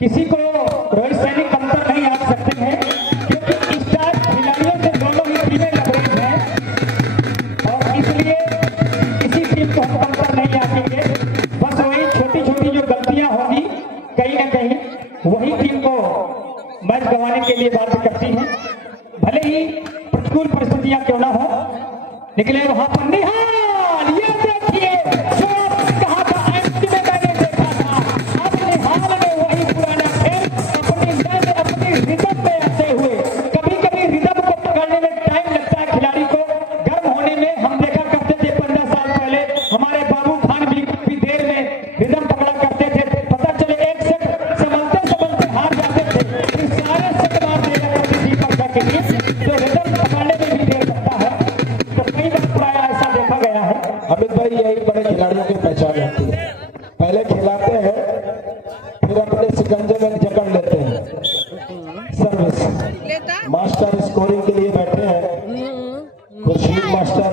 किसी को रोहित सैनी कमतर नहीं आ सकते हैं, क्योंकि स्टार खिलाड़ियों से दोनों ही टीमें लबरेज हैं और इसलिए किसी टीम को हम कमतर नहीं आएंगे। बस वही छोटी छोटी जो गलतियां होंगी कहीं ना कहीं वही टीम को मैच गंवाने के लिए बात करती हैं। भले ही प्रतिकूल परिस्थितियां क्यों ना हो, निकले वहां पर निहाल, ये देखिए जो कहा था एमपी में मैंने देखा था, अपने हाल में वही पुराना खेल, अपनी लय में अपनी रिदम में आते हुए। कभी कभी रिदम को पकड़ने में टाइम लगता है खिलाड़ी को, गर्म होने में। हम देखा करते थे 15 साल पहले हमारे बाबू खान भी देर में रिदम पकड़ा करते थे, पता चले एक सेट संभलते संभलते हार जाते थे, फिर सारे सेट मार दिया करती थी पक्का के लिए। तो रिदम पकड़ने में भी देर लगता है, तो कई बार प्राय ऐसा देखा गया है। अमित भाई, यही बड़े खिलाड़ियों की पहचान होती है, पहले खिलाते हैं फिर अपने शिकंजे में जकड़ लेते हैं। सर्विस मास्टर स्कोरिंग के लिए बैठे हैं, खुर्शीद मास्टर।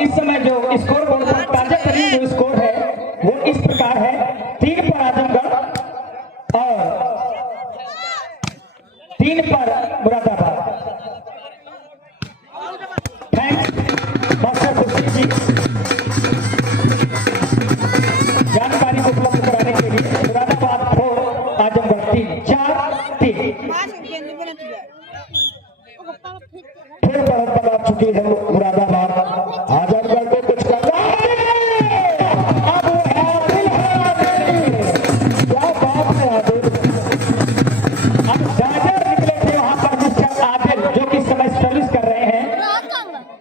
इस समय जो स्कोर बोर्ड पर ताजा तरीन जो स्कोर है वो इस प्रकार है: 3 पर आजमगढ़ और 3 पर मुरादाबाद। थैंक्स मास्टर खुर्शीद जी जानकारी को उपलब्ध कराने के लिए। मुरादाबाद 4, आजमगढ़ 3, 4-3। फिर बढ़त बना चुकी है मुरादाबाद। आजमगढ़ को कुछ करना है, अब आदिल है, आदिल क्या बात है, आदिल। अब डाजर निकले थे वहां पर मिस्टर आदिल, जो कि समय सर्विस कर रहे हैं।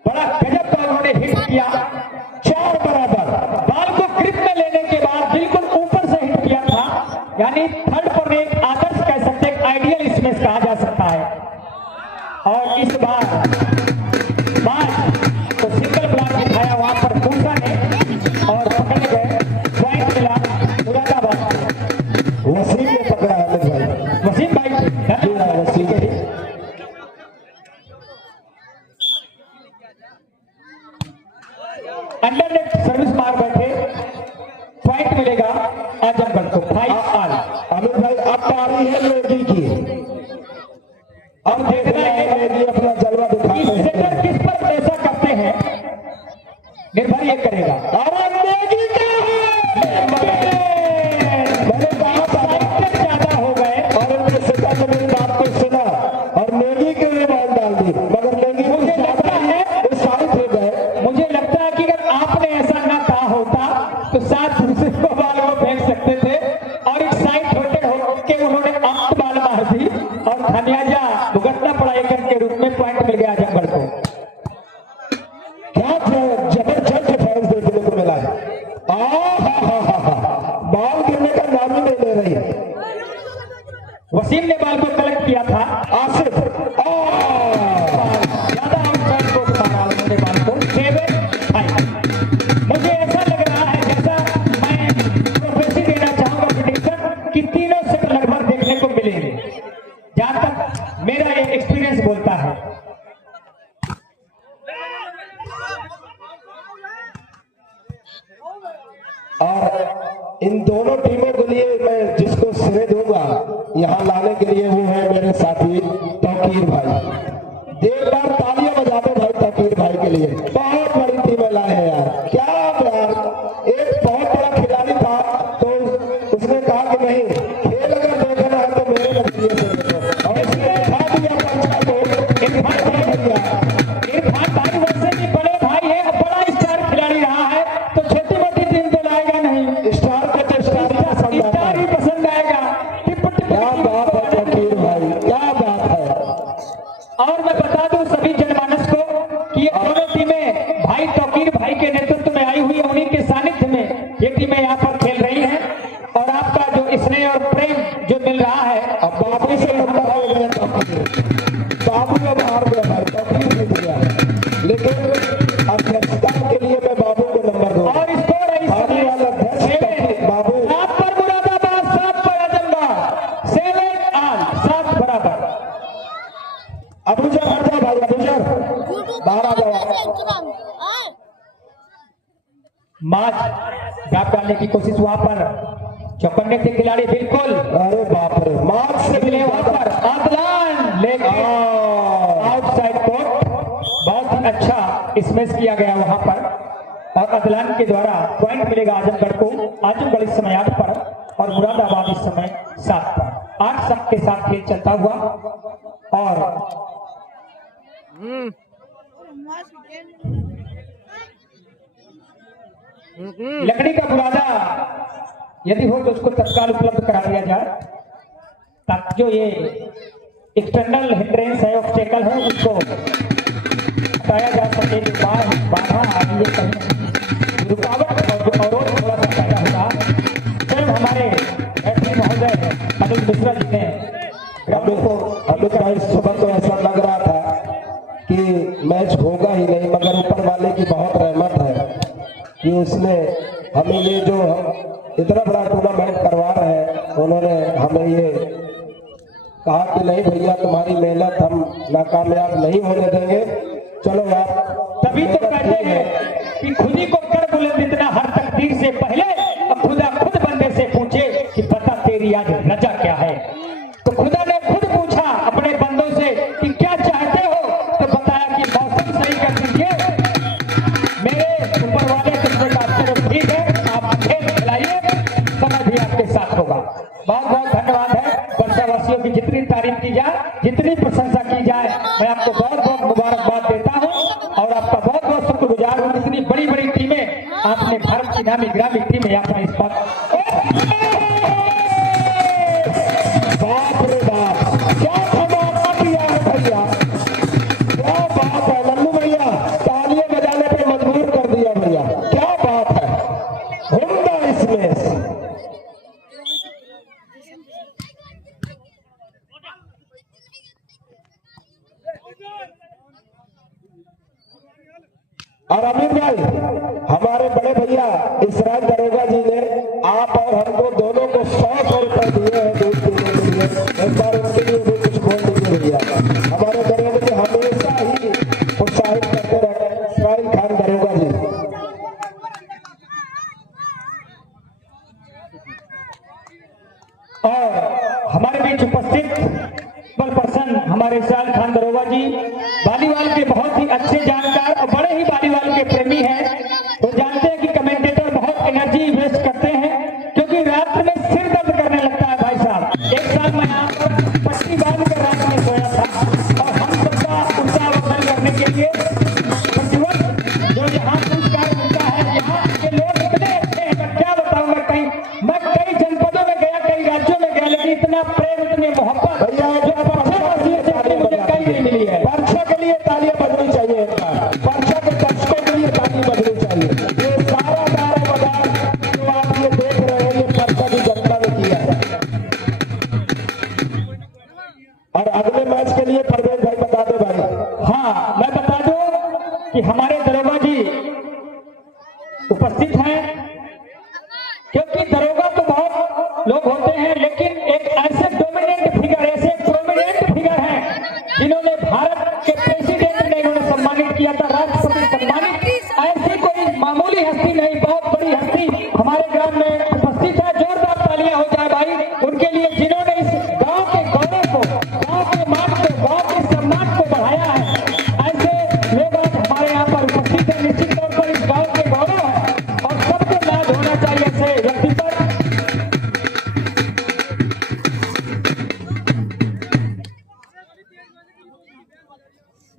बड़ा गजब का उन्होंने हिट किया, 4 बराबर। बॉल को ग्रिप में लेने के बाद बिल्कुल ऊपर से हिट किया था, यानी थर्ड पर एक आदर्श कह सकते हैं, आइडियल स्मैश कहा जा सकता है। और इस बार तो सिंगल ब्लॉक दिखाया वहां पर पूसा ने और पकड़े गए, पॉइंट मिला मुरादाबाद। वसीम ने पकड़ा है अमित भाई, वसीम भाई वसीम के अंडरनेट सर्विस मार बैठे, पॉइंट मिलेगा आजमगढ़ को, 5 ऑल। अमित भाई अब पारी है नेगी की, अब देखना है नेगी अपना जलवा दिखाते हैं, सेटर किस पर ऐसा करते हैं, निर्भर ये करेगा। और नेगी क्या है, मैंने कहा था ज्यादा हो गए और उनने सीधा से मेरी बात को सुना और नेगी के लिए बॉल डाल दी, मगर नेगी को मुझे लगता है उत्साहित हो गए। मुझे लगता है कि अगर आपने ऐसा ना कहा होता तो साथ दूसरे को बाल वो फेंक सकते थे, और एक्साइट होते होके उन्होंने अंत बाल मार दी और खमियाजा भुगतना पड़ा एक रन के रूप में। पॉइंट मिल गया आजमगढ़ को। क्या जबरदस्त डिफेंस देखने को मिला है, बॉल गिरने का नाम ही नहीं ले रही है। वसीम ने बॉल को कलेक्ट किया था, आसिफ ज्यादा आउटसाइड को मारा उन्होंने बॉल को, 7-5। मुझे ऐसा लग रहा है जैसा मैं प्रोफेसी देना चाहूंगा प्रेडिक्शन कि तीनों सेट लगभग देखने को मिलेंगे, जहां तक मेरा एक एक्सपीरियंस बोलता है। और इन दोनों टीमों के लिए मैं जिसको श्रेय दूंगा यहाँ लाने के लिए, वो है मेरे साथी तौकीर भाई। देर बार तालियां बजा दो भाई तौकीर भाई के लिए, बहुत बड़ी टीमें लाए हैं यार। क्या यार, एक बहुत बड़ा खिलाड़ी था तो उसने कहा कि नहीं, खेल अगर देखना है तो मेरे नजरिए से देखो, और इसने खा दिया पंच को। इरफान भाई वैसे भी बड़े भाई है, बड़ा स्टार खिलाड़ी रहा है। बाबू से नंबर हो गया तौकीर। बाबू अब हार गया भाई, तौकीर जीत गया। लेकिन अध्यक्षता के लिए मैं बाबू को नंबर दूंगा। और स्कोर है इस आने समय वाला अध्यक्ष बाबू 7 पर मुरादाबाद, 7 पर आजमगढ़, 7 ऑल, 7 बराबर। अबूजर हट जाओ भाई, अबूजर बाहर आ जाओ। मैच गैप डालने की कोशिश वहां पर चौकन्ने थे खिलाड़ी, बिल्कुल अरे बाप रे, मार्च से मिले वहां पर आदलान, लेकिन आउटसाइड कोर्ट बहुत ही अच्छा स्मैश किया गया वहां पर और अदलान के द्वारा पॉइंट मिलेगा आजमगढ़ को। आजमगढ़ इस समय 8 पर और मुरादाबाद इस समय 7 पर। 8 7 के साथ खेल चलता हुआ और लकड़ी का बुरादा यदि हो तो उसको तत्काल उपलब्ध करा दिया जाए ताकि जो ये एक्सटर्नल हिंड्रेंस है, ऑब्स्टेकल है, उसको हटाया जा सके। बाधा आ रही है कहीं रुकावट और जो अवरोध थोड़ा सा पैदा हुआ, सिर्फ हमारे बैठने महोदय अनिल मिश्रा जी ने हमें का इस सुबह तो ऐसा लग रहा था कि मैच होगा ही नहीं, मगर ऊपर वाले की बहुत रहमत है कि उसने हमें ये जो हम इतना बड़ा टूर्नामेंट करवा रहे हैं, उन्होंने हमें ये कहा कि नहीं भैया तुम्हारी मेहनत हम नाकामयाब नहीं होने देंगे, चलो आप। तभी तो कहते हैं कि खुदी को कर बुलंद इतना हर तकदीर से पहले, अब खुदा खुद बंदे से पूछे कि बता तेरी आज रजा क्या है। तो खुदा ने खुद पूछा अपने बंदों से कि क्या चाहते हो, तो बताया कि मौसम सही कर दीजिए। मेरे ऊपर वाले तुमसे कहा चलो ठीक है, आप खेल खिलाइए, समय भी आपके साथ होगा। बहुत बहुत धन्यवाद है। वर्षावासियों की जितनी तारीफ की जाए, जितनी प्रशंसा की जाए, मैं आपको बहुत बहुत मुबारकबाद देता हूं और आपका बहुत बहुत शुक्रगुजार हूं। इतनी बड़ी बड़ी टीमें आपने, भारत की नामी ग्रामी टीमें आपने इस बात बाप रे बाप, क्या धमाका दिया है भैया, क्या बात है। लल्लू भैया तालियां बजाने पे मजबूर कर दिया भैया, क्या बात है, उम्दा इसमें। और अमीर भाई, हमारे बड़े भैया इसराइल दरोगा जी ने आप और हमको दोनों को 100 रुपए दिए हैं दूध पीने के लिए। एक बार उनके लिए भी कुछ बोल दीजिए भैया। हमारे दरोगा जी हमेशा ही प्रोत्साहित करते रहते हैं, इसराइल खान दरोगा जी। और हमारे बीच उपस्थित पर्सन हमारे इसराइल खान दरोगा जी वॉलीबॉल के बहुत ही अच्छे जानकार और बड़े ही वॉलीबॉल के प्रेमी हैं। वो जानते हैं कि कमेंटेटर बहुत एनर्जी वेस्ट करते हैं, क्योंकि रात में सिर दर्द करने लगता है भाई साहब। एक साल मैं यहाँ पर पट्टी बांध कर रात में सोया था और हम सबका उत्साहवर्धन करने के लिए प्रतिवर्ष जो यहाँ पुरस्कार मिलता है, यहाँ के लोग इतने अच्छे हैं, मैं क्या बताऊँ। मैं कई जनपदों में गया, कई राज्यों में गया, लेकिन इतना प्रेम, इतनी मोहब्बत भैया मुझे कहीं नहीं मिली है। वर्षा के लिए तालियां बजनी चाहिए, वर्षा के दर्शकों के लिए ताली बजनी चाहिए। ये सारा दारोमदार जो आप ये देख रहे हैं, ये वर्षा की जनता ने किया है। और अगले मैच के लिए परवेज भाई बता दे भाई। हाँ, मैं बता दूं कि हमारे दरोगा जी उपस्थित हैं, क्योंकि दरोगा तो बहुत लोग होते हैं, लेकिन एक ऐसे डोमिनेंट फिगर, ऐसे प्रोमिनेंट फिगर हैं जिन्होंने भारत के प्रेसिडेंट ने इन्होंने सम्मानित किया था, राष्ट्रपति सम्मानित। ऐसी कोई मामूली हस्ती नहीं, बहुत बड़ी हस्ती हमारे ग्राम में उपस्थित है। जोरदार तालियां हो जाए भाई उनके लिए, जिन्होंने इस गांव के गौरव को, गांव के मान को, गांव के सम्मान को बढ़ाया है। ऐसे लोग आज हमारे यहाँ पर उपस्थित है। निश्चित तौर पर इस गांव के गौरव है और सबको नाज होना चाहिए ऐसे व्यक्ति पर।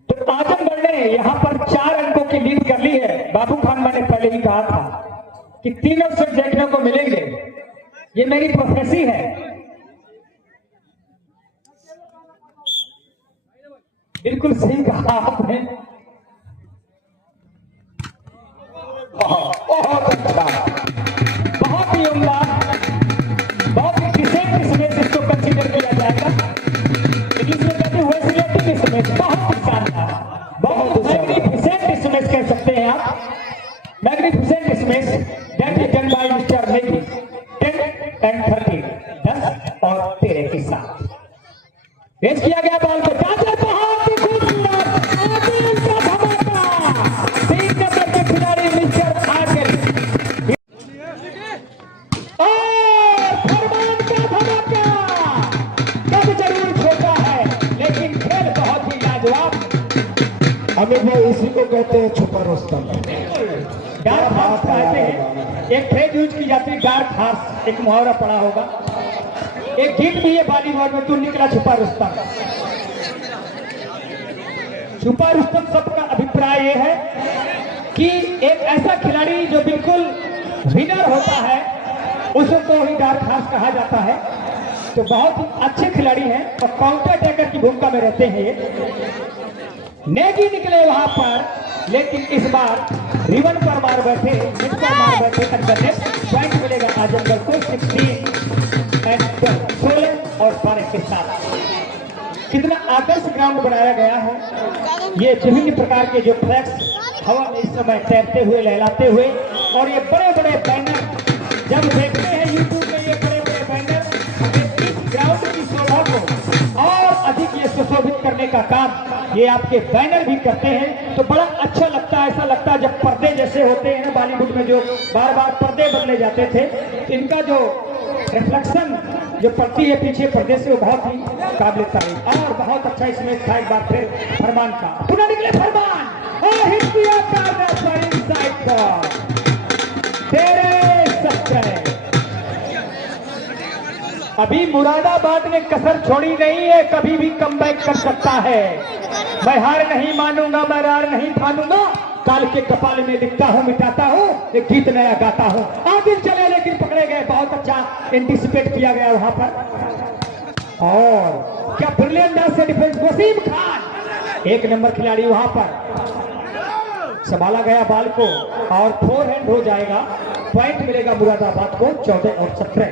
तो आजमगढ़ ने यहाँ पर 4 अंकों की लीड कर ली है। बाबू खान, मैंने पहले ही कहा था कि 3 अवसर देखने को मिलेंगे, ये मेरी प्रोफेसी है। बिल्कुल सही कहा आपने, बहुत अच्छा, बहुत ही उम्दा, बहुत ही डिसेंट इसमें इसको कंसीडर किया जाएगा। पेश किया गया बॉल को चाचा बहुत ही खूबसूरत आदिल का धमाका 3 नंबर के खिलाड़ी मिस्टर आदिल और फरमान का धमाका कद जरूर छोटा है लेकिन खेल बहुत ही लाजवाब। अमित भाई इसी को कहते हैं छुपा रुस्तम। डार्क हॉर्स कहते हैं, एक फ्रेज यूज की जाती है डार्क हॉर्स, एक मुहावरा पड़ा होगा, एक गीत भी है बॉलीवुड में, तू निकला छुपा रुस्तम। छुपा रुस्तम सबका अभिप्राय यह है कि एक ऐसा खिलाड़ी जो बिल्कुल विनर होता है उसको ही डार्क हॉर्स कहा जाता है। तो बहुत ही अच्छे खिलाड़ी हैं और काउंटर अटैकर की भूमिका में रहते हैं ये। नेगी निकले वहां पर लेकिन इस बार रिवन पर मार बैठे, मिड पर मार बैठे, अंदर नेट पॉइंट मिलेगा आजमगढ़ को 16 और 12 के साथ। कितना आदर्श ग्राउंड बनाया गया है। ये विभिन्न प्रकार के जो फ्लैक्स हवा में इस समय तैरते हुए लहलाते हुए और ये बड़े बड़े बैनर जब देखते हैं यूट्यूब में, ये बड़े बड़े बैनर इस ग्राउंड की शोभा को और अधिक ये सुशोभित करने का काम ये आपके बैनर भी करते हैं। तो बड़ा अच्छा लगता है, ऐसा लगता है जब पर्दे जैसे होते हैं ना बॉलीवुड में जो बार बार पर्दे बदले जाते थे, इनका जो रिफ्लेक्शन जो पड़ती है पीछे पर्दे से वो बहुत ही काबिल तारीफ और बहुत अच्छा इसमें था। एक बार फिर फरमान का पुनः निकले फरमान और हिट किया साइड पर 13-17। अभी मुरादाबाद ने कसर छोड़ी नहीं है, कभी भी कमबैक कर सकता है। मैं हार नहीं मानूंगा, मैं रार नहीं ठानूंगा, काल के कपाल में लिखता हूँ मिटाता हूँ, एक गीत नया गाता हूँ। आगे चले लेकिन पकड़े गए, बहुत अच्छा एंटिसिपेट किया गया वहां पर और क्या ब्रिलियंट अंदाज से डिफेंस। वसीम खान 1 नंबर खिलाड़ी वहां पर संभाला गया बॉल को और 4 हैंड हो जाएगा, पॉइंट मिलेगा मुरादाबाद को 14 और 17।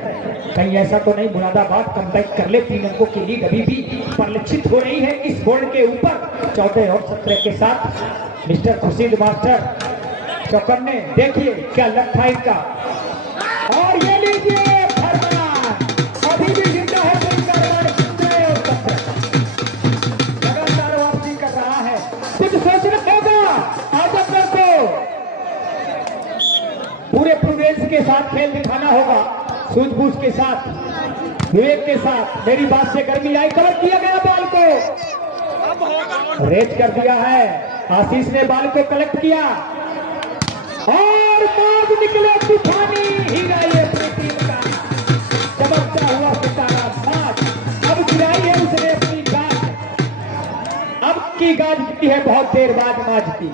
कहीं ऐसा तो नहीं मुरादाबाद कमबैक कर ले, 3 अंकों की लीड अभी भी परिलक्षित हो रही है इस बोर्ड के ऊपर 14 और 17 के साथ। मिस्टर खुर्शीद मास्टर चौकन्ने, देखिए क्या लक था इनका और ये लीजिए फरमान अभी भी जिंदा है लगातार वापसी कर रहा है। कुछ सोचना होगा आजमगढ़ को, पूरे प्रूडेंस के साथ खेल दिखाना होगा, सूझबूझ के साथ, विवेक के साथ। मेरी बात से गर्मी आई, कवर किया गया बॉल को, रेज कर दिया है, आशीष ने बॉल को कलेक्ट किया और मार्ग निकले तूफानी हीरा ये अपनी टीम का चमकता हुआ सितारा मार्च। अब गिराई है उसने अपनी गाज, अब की गाज की है बहुत देर बाद माज की।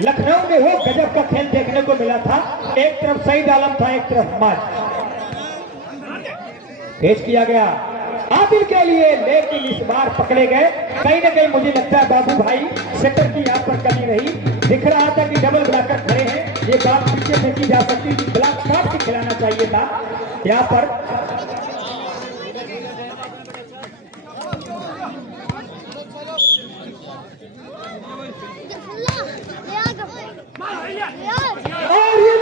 लखनऊ में वो गजब का खेल देखने को मिला था, एक तरफ सईद आलम था, एक तरफ माज। पेश किया गया आदिल के लिए लेकिन इस बार पकड़े गए। कहीं ना कहीं मुझे लगता है बाबू भाई सेटर की यहाँ पर कमी रही, दिख रहा था कि डबल ब्लॉकर खड़े हैं, ये बात पीछे फेंकी जा सकती थी, ब्लॉक काट के खिलाना चाहिए था यहाँ पर। और ये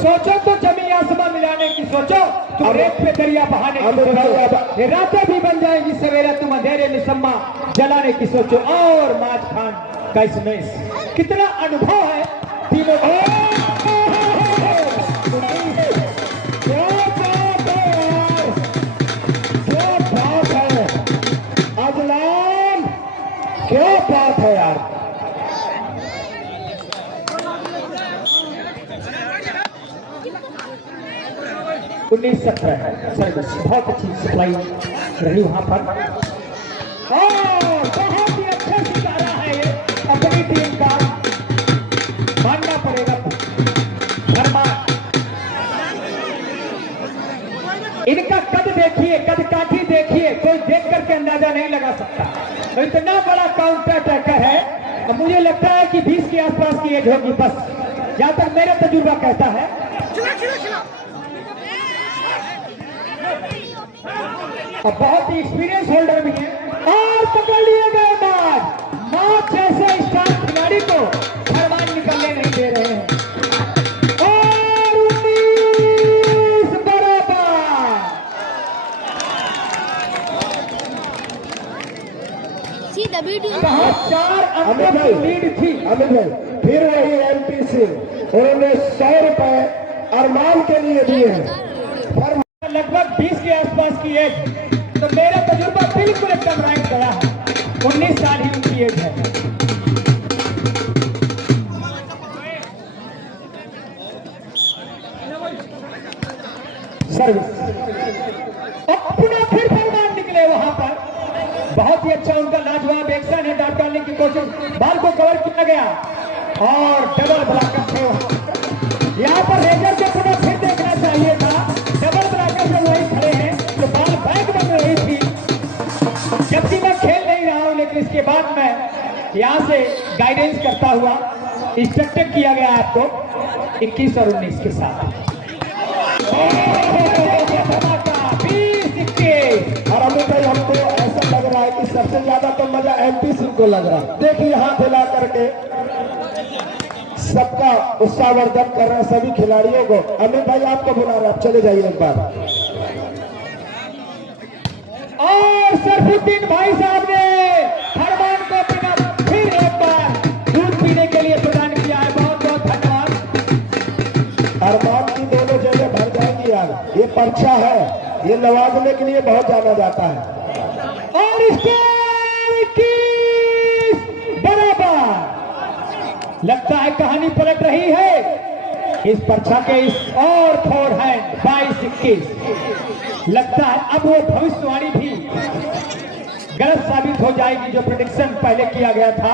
सोचो तो जमीन आसमां मिलाने की सोचो, तुम रेत पे दरिया बहाने की सोचो, रातें भी बन जाएंगी सवेरा तुम अंधेरे निसम्मा जलाने की सोचो। और माज खान का इसमें कितना अनुभव है तीनों का। क्या बात है अजलान, क्या बात है यार। उन्नीस 17 सर्विस बहुत अच्छी सप्लाई रही वहां पर और बहुत ही अच्छा सितारा है ये अपनी टीम का, मानना पड़ेगा। इनका कद देखिए, कद काठी देखिए, कोई देख करके अंदाजा नहीं लगा सकता, तो इतना बड़ा काउंटर अटैकर है। मुझे लगता है कि 20 के आसपास की एज होगी बस, जहां तक मेरा तजुर्बा कहता है। और बहुत ही एक्सपीरियंस होल्डर भी है और पकड़ लिए गए मैच जैसे स्टार खिलाड़ी को फरमान निकलने नहीं दे रहे हैं और 19 बराबर। कहाँ 4 अंकों की लीड थी। अमित भाई फिर वही एमपी सिंह उन्होंने 100 रुपए अरमान के लिए दिए हैं। लगभग 20 के आसपास की एज, तो मेरा तजुर्बा बिल्कुल एकदम राइट गया है। 19 साल ही उनकी एज है। सर्विस अपना फिर फरमान निकले वहां पर, बहुत ही अच्छा उनका लाजवाब एक्शन है। डाल डालने की कोशिश, बाल को कवर किया गया और डबल ब्लॉकर थे वहां। यहाँ पर रेजर को पुनः फिर देखना चाहिए था। डबल ब्लॉकर से वही खड़े हैं तो बाल बैक बन रही थी, जबकि मैं खेल नहीं रहा हूं, लेकिन इसके बाद मैं यहाँ से गाइडेंस करता हुआ इंस्ट्रक्टेड किया गया आपको 21 और 19 के साथ। 20-21 और अमित भाई हमको ऐसा लग रहा है कि सबसे ज्यादा तो मजा एमपी सिंह को लग रहा है। देखिए हाथ हिला करके सबका उत्साहवर्धन कर रहे हैं सभी खिलाड़ियों को। अमित भाई आपको बुला रहे हैं, आप चले जाइए एक बार। और सरफुद्दीन भाई साहब ने फरमान को बिना फिर एक बार दूध पीने के लिए प्रदान किया है। बहुत बहुत धन्यवाद। अरमान की दोनों जगह भर जाएंगी यार, ये पर्चा है, ये नवाजने के लिए बहुत जाना जाता है। और इसके 21 बराबर लगता है कहानी पलट रही है इस पर्चा के इस और फोर हैंड 22-21। लगता है अब वो भविष्यवाणी भी गलत साबित हो जाएगी जो प्रेडिक्शन पहले किया गया था।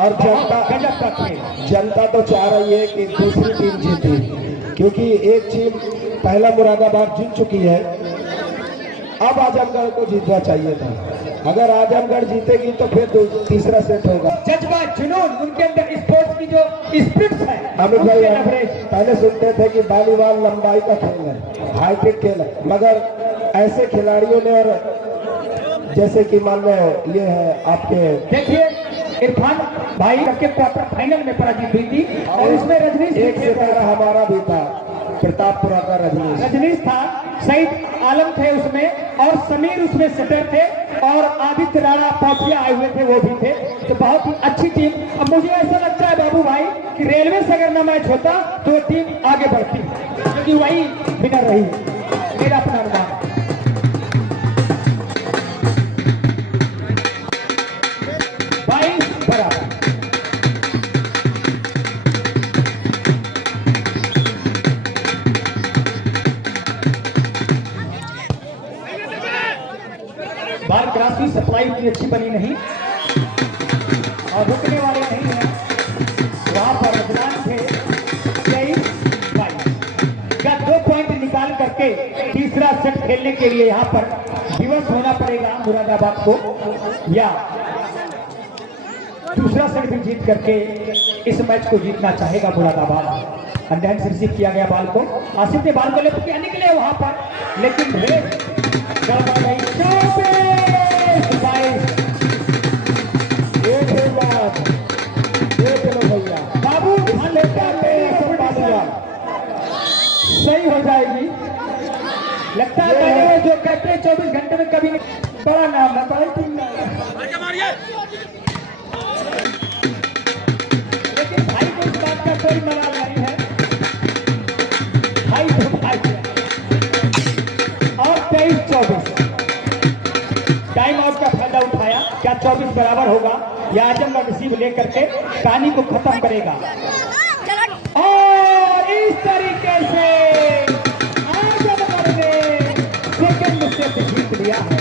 और जनता गजब का खेल। जनता तो चाह रही है कि दूसरी टीम जीते, क्योंकि एक टीम पहला मुरादाबाद जीत चुकी है। अब आजमगढ़ को जीतना चाहिए था। अगर आजमगढ़ जीतेगी तो फिर तीसरा सेट होगा। जज्बा, जुनून, उनके अंदर स्पोर्ट्स की जो स्पिरिट है। अमित भाई पहले सुनते थे कि वॉलीबॉल लंबाई का खेल है, हाईटेक खेल है, मगर ऐसे खिलाड़ियों ने, और जैसे कि मान लो ये है आपके, देखिए इरफान भाई के क्वार्टर फाइनल में पराजित हुई थी और उसमें रजनीश एक सितारा हमारा भी था, प्रतापपुरा का रजनीश था, सईद आलम थे उसमें और समीर उसमें सेटर थे और आदित्य राणा पौथिया आए हुए थे, वो भी थे। तो बहुत ही अच्छी टीम। अब मुझे ऐसा लगता है बाबू भाई कि रेलवे से अगर न मैच होता तो टीम आगे बढ़ती, क्योंकि वही विनर रही। मेरा अपना अनुमान। बार ग्रास की सप्लाई उतनी अच्छी बनी नहीं और रुकने वाले नहीं हैं। वहां पर रजनान थे 23-22 का 2 पॉइंट निकाल करके तीसरा सेट खेलने के लिए यहाँ पर विवश होना पड़ेगा मुरादाबाद को, या दूसरा सेट भी जीत करके इस मैच को जीतना चाहेगा मुरादाबाद। अंडरहैंड से रिसीव किया गया बाल को, आसिफ ने बाल को लेकर किया निकले वहां पर, लेकिन रेस गड़बड़ गई। बाबू सही हो जाएगी। लगता है जो कहते हैं 24 घंटे में कभी बड़ा नाम है, बड़ी टीम लेकिन भाई को इस बात का कोई मलाल नहीं है। भाई तो भाई है। और 23-24 टाइम आउट का फायदा उठाया। क्या 24 बराबर होगा या आजमगढ़ रिसीव लेकर के कहानी को खत्म करेगा? और इस तरीके से आजमगढ़ ने सेकंड सेट जीत लिया है।